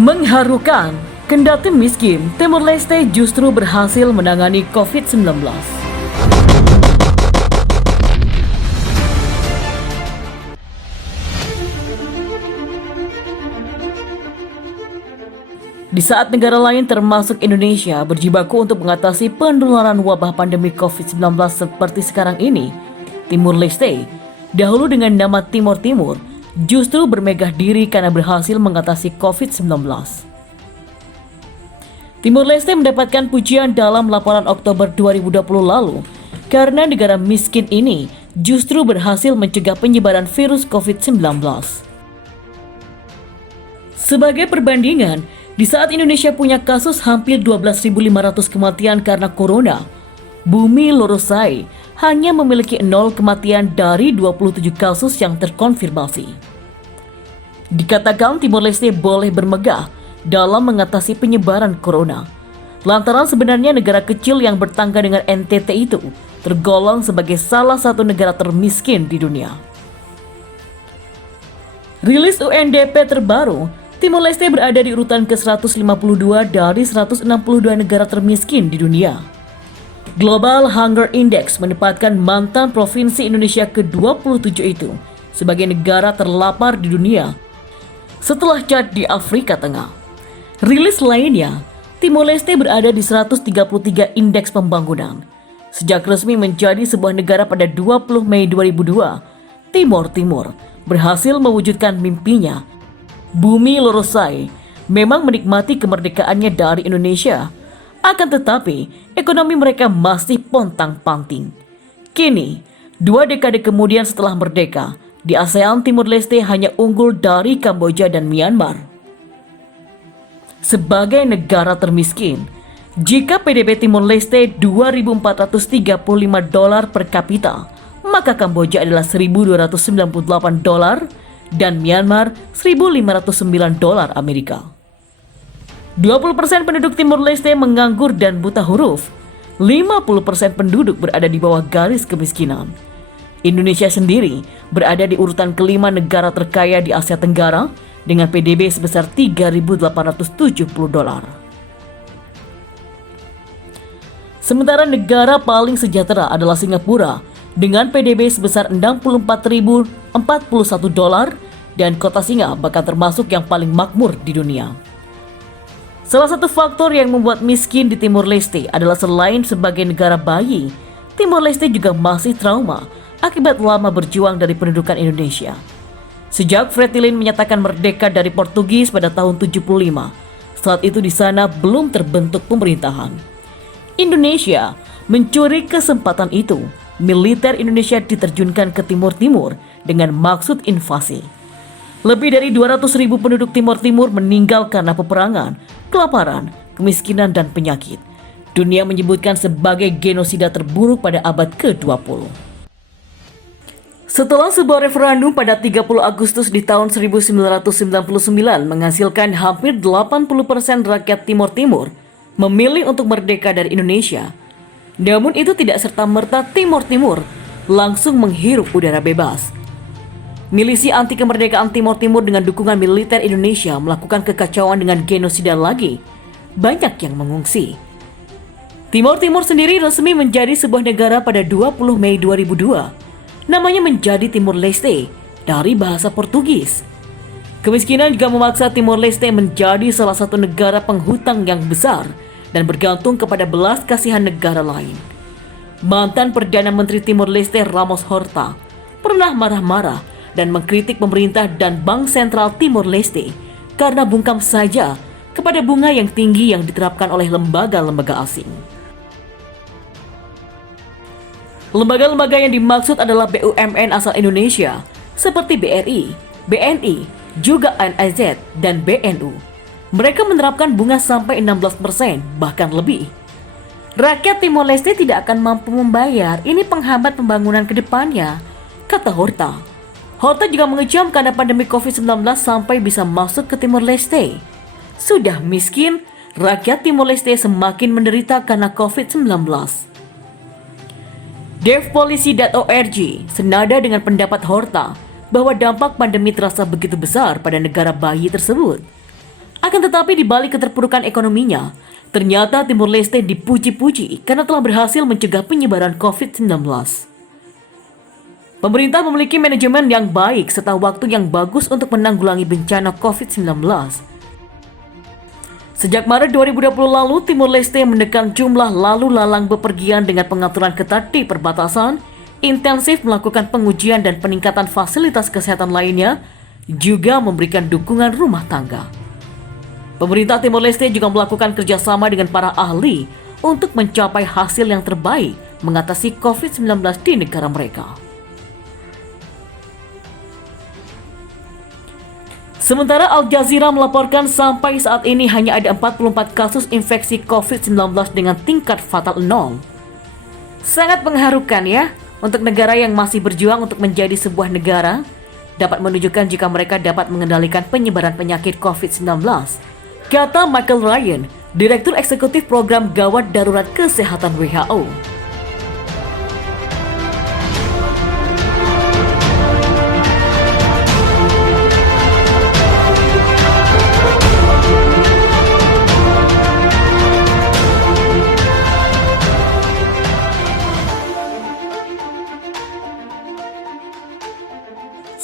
Mengharukan, kendati miskin, Timor Leste justru berhasil menangani COVID-19. Di saat negara lain termasuk Indonesia berjibaku untuk mengatasi penularan wabah pandemi COVID-19 seperti sekarang ini, Timor Leste, dahulu dengan nama Timor Timur, justru bermegah diri karena berhasil mengatasi COVID-19. Timor Leste mendapatkan pujian dalam laporan Oktober 2020 lalu karena negara miskin ini justru berhasil mencegah penyebaran virus COVID-19. Sebagai perbandingan, di saat Indonesia punya kasus hampir 12.500 kematian karena corona, Bumi Lorosai hanya memiliki 0 kematian dari 27 kasus yang terkonfirmasi. Dikatakan Timor Leste boleh bermegah dalam mengatasi penyebaran corona, lantaran sebenarnya negara kecil yang bertangga dengan NTT itu tergolong sebagai salah satu negara termiskin di dunia. Rilis UNDP terbaru, Timor Leste berada di urutan ke-152 dari 162 negara termiskin di dunia. Global Hunger Index menempatkan mantan provinsi Indonesia ke-27 itu sebagai negara terlapar di dunia setelah Chad di Afrika Tengah. Rilis lainnya, Timor Leste berada di 133 indeks pembangunan. Sejak resmi menjadi sebuah negara pada 20 Mei 2002, Timor Timur berhasil mewujudkan mimpinya. Bumi Lorosai memang menikmati kemerdekaannya dari Indonesia, akan tetapi ekonomi mereka masih pontang-panting. Kini, 2 dekade kemudian setelah merdeka, di ASEAN Timor Leste hanya unggul dari Kamboja dan Myanmar. Sebagai negara termiskin, jika PDB Timor Leste $2.435 per kapita, maka Kamboja adalah $1.298 dan Myanmar $1.509 Amerika. 20% penduduk Timor Leste menganggur dan buta huruf. 50% penduduk berada di bawah garis kemiskinan. Indonesia sendiri berada di urutan kelima negara terkaya di Asia Tenggara dengan PDB sebesar $3.870. Sementara negara paling sejahtera adalah Singapura dengan PDB sebesar $64.041 dan kota Singa bahkan termasuk yang paling makmur di dunia. Salah satu faktor yang membuat miskin di Timor Leste adalah selain sebagai negara bayi, Timor Leste juga masih trauma akibat lama berjuang dari pendudukan Indonesia. Sejak Fretilin menyatakan merdeka dari Portugis pada tahun 75, saat itu di sana belum terbentuk pemerintahan. Indonesia mencuri kesempatan itu. Militer Indonesia diterjunkan ke Timor Timur dengan maksud invasi. Lebih dari 200.000 penduduk Timor Timur meninggal karena peperangan, kelaparan, kemiskinan, dan penyakit. Dunia menyebutkan sebagai genosida terburuk pada abad ke-20. Setelah sebuah referendum pada 30 Agustus di tahun 1999 menghasilkan hampir 80% rakyat Timor Timur memilih untuk merdeka dari Indonesia. Namun itu tidak serta-merta Timor Timur langsung menghirup udara bebas. Milisi anti kemerdekaan Timor Timur dengan dukungan militer Indonesia melakukan kekacauan dengan genosida lagi. Banyak yang mengungsi. Timor Timur sendiri resmi menjadi sebuah negara pada 20 Mei 2002. Namanya menjadi Timor Leste dari bahasa Portugis. Kemiskinan juga memaksa Timor Leste menjadi salah satu negara penghutang yang besar dan bergantung kepada belas kasihan negara lain. Mantan Perdana Menteri Timor Leste Ramos Horta pernah marah-marah dan mengkritik pemerintah dan Bank Sentral Timor Leste karena bungkam saja kepada bunga yang tinggi yang diterapkan oleh lembaga-lembaga asing. Lembaga-lembaga yang dimaksud adalah BUMN asal Indonesia seperti BRI, BNI, juga ANZ dan BNU. Mereka menerapkan bunga sampai 16%, bahkan lebih. Rakyat Timor Leste tidak akan mampu membayar, ini penghambat pembangunan ke depannya, kata Horta. Horta juga mengecam karena pandemi COVID-19 sampai bisa masuk ke Timor Leste. Sudah miskin, rakyat Timor Leste semakin menderita karena COVID-19. Devpolicy.org senada dengan pendapat Horta bahwa dampak pandemi terasa begitu besar pada negara bayi tersebut. Akan tetapi di balik keterpurukan ekonominya, ternyata Timor Leste dipuji-puji karena telah berhasil mencegah penyebaran COVID-19. Pemerintah memiliki manajemen yang baik serta waktu yang bagus untuk menanggulangi bencana COVID-19. Sejak Maret 2020 lalu, Timor Leste menekan jumlah lalu lalang bepergian dengan pengaturan ketat di perbatasan, intensif melakukan pengujian dan peningkatan fasilitas kesehatan lainnya, juga memberikan dukungan rumah tangga. Pemerintah Timor Leste juga melakukan kerjasama dengan para ahli untuk mencapai hasil yang terbaik mengatasi COVID-19 di negara mereka. Sementara Al Jazeera melaporkan sampai saat ini hanya ada 44 kasus infeksi COVID-19 dengan tingkat fatal 0. Sangat mengharukan ya, untuk negara yang masih berjuang untuk menjadi sebuah negara, dapat menunjukkan jika mereka dapat mengendalikan penyebaran penyakit COVID-19. Kata Michael Ryan, Direktur Eksekutif Program Gawat Darurat Kesehatan WHO.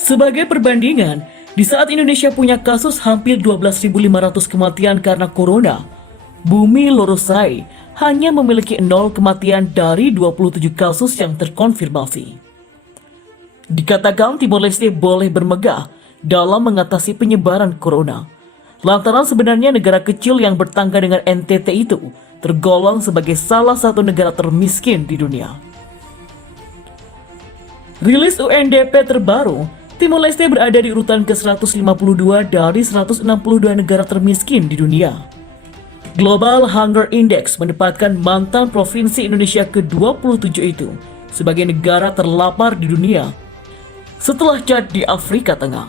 Sebagai perbandingan, di saat Indonesia punya kasus hampir 12.500 kematian karena corona, Bumi Lorosai hanya memiliki 0 kematian dari 27 kasus yang terkonfirmasi. Dikatakan Timor Leste boleh bermegah dalam mengatasi penyebaran corona, lantaran sebenarnya negara kecil yang bertangga dengan NTT itu tergolong sebagai salah satu negara termiskin di dunia. Rilis UNDP terbaru, Timor Leste berada di urutan ke-152 dari 162 negara termiskin di dunia. Global Hunger Index menempatkan mantan provinsi Indonesia ke-27 itu sebagai negara terlapar di dunia setelah Chad di Afrika Tengah.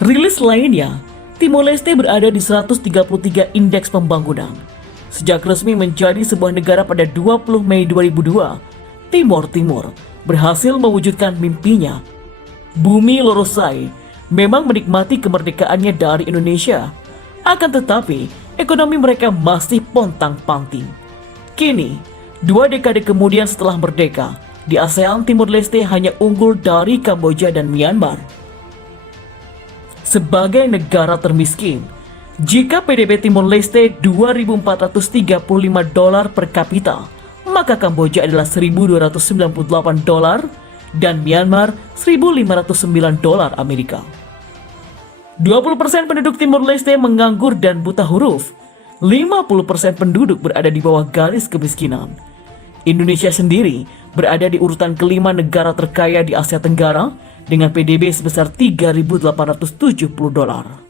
Rilis lainnya, Timor Leste berada di 133 indeks pembangunan. Sejak resmi menjadi sebuah negara pada 20 Mei 2002, Timor Timur berhasil mewujudkan mimpinya. Bumi Lorosai memang menikmati kemerdekaannya dari Indonesia, akan tetapi ekonomi mereka masih pontang-panting. Kini, 2 dekade kemudian setelah merdeka, di ASEAN Timor Leste hanya unggul dari Kamboja dan Myanmar. Sebagai negara termiskin, jika PDB Timor Leste $2.435 per kapita, maka Kamboja adalah $1.298 dan Myanmar $1.509 Amerika. 20% penduduk Timor Leste menganggur dan buta huruf. 50% penduduk berada di bawah garis kemiskinan. Indonesia sendiri berada di urutan kelima negara terkaya di Asia Tenggara dengan PDB sebesar $3.870.